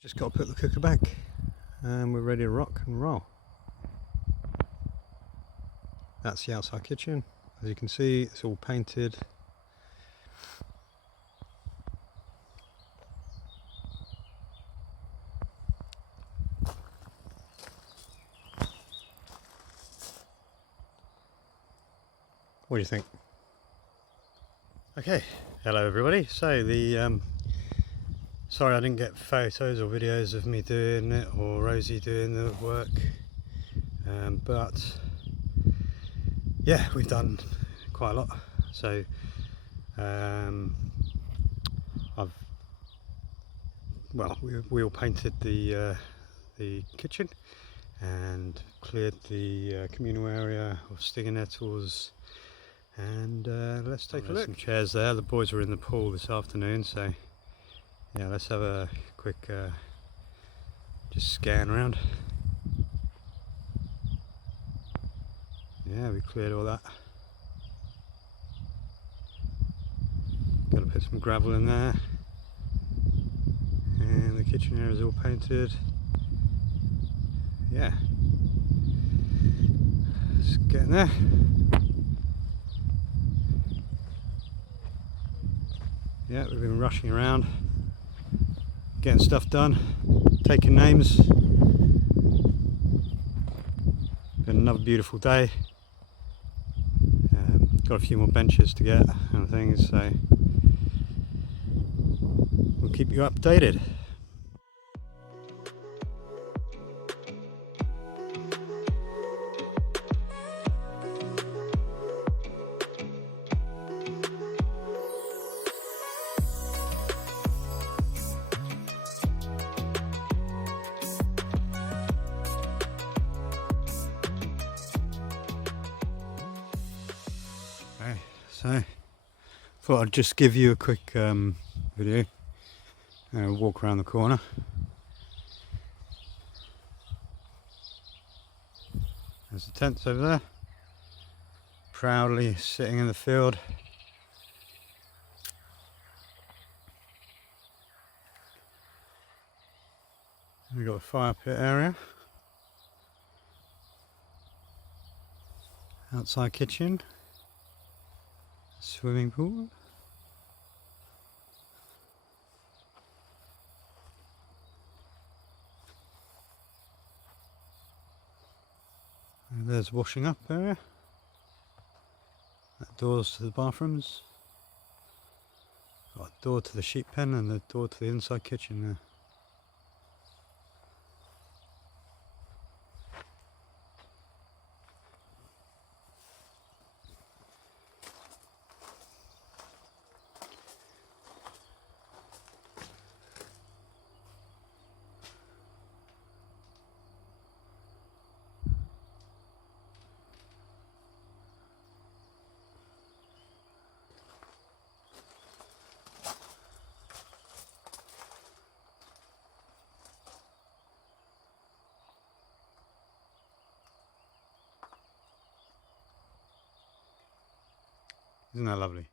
Just got to put the cooker back and we're ready to rock and roll. That's the outside kitchen. As you can see, it's all painted. What do you think? Okay, hello everybody. So sorry I didn't get photos or videos of me doing it or Rosie doing the work, but yeah, we've done quite a lot. So we all painted the kitchen and cleared the communal area of stinging nettles. And let's take a look. Some chairs there. The boys were in the pool this afternoon, so yeah, let's have a quick just scan around. Yeah, we cleared all that. Got to put some gravel in there, and the kitchen area is all painted. Yeah, it's getting there. Yeah, we've been rushing around, getting stuff done, taking names. Been another beautiful day. Got a few more benches to get and things, so we'll keep you updated. So, thought I'd just give you a quick video, walk around the corner. There's the tents over there, proudly sitting in the field. We've got a fire pit area, outside kitchen, swimming pool. And there's washing up area. That doors to the bathrooms. Got a door to the sheep pen and the door to the inside kitchen there. Isn't that lovely?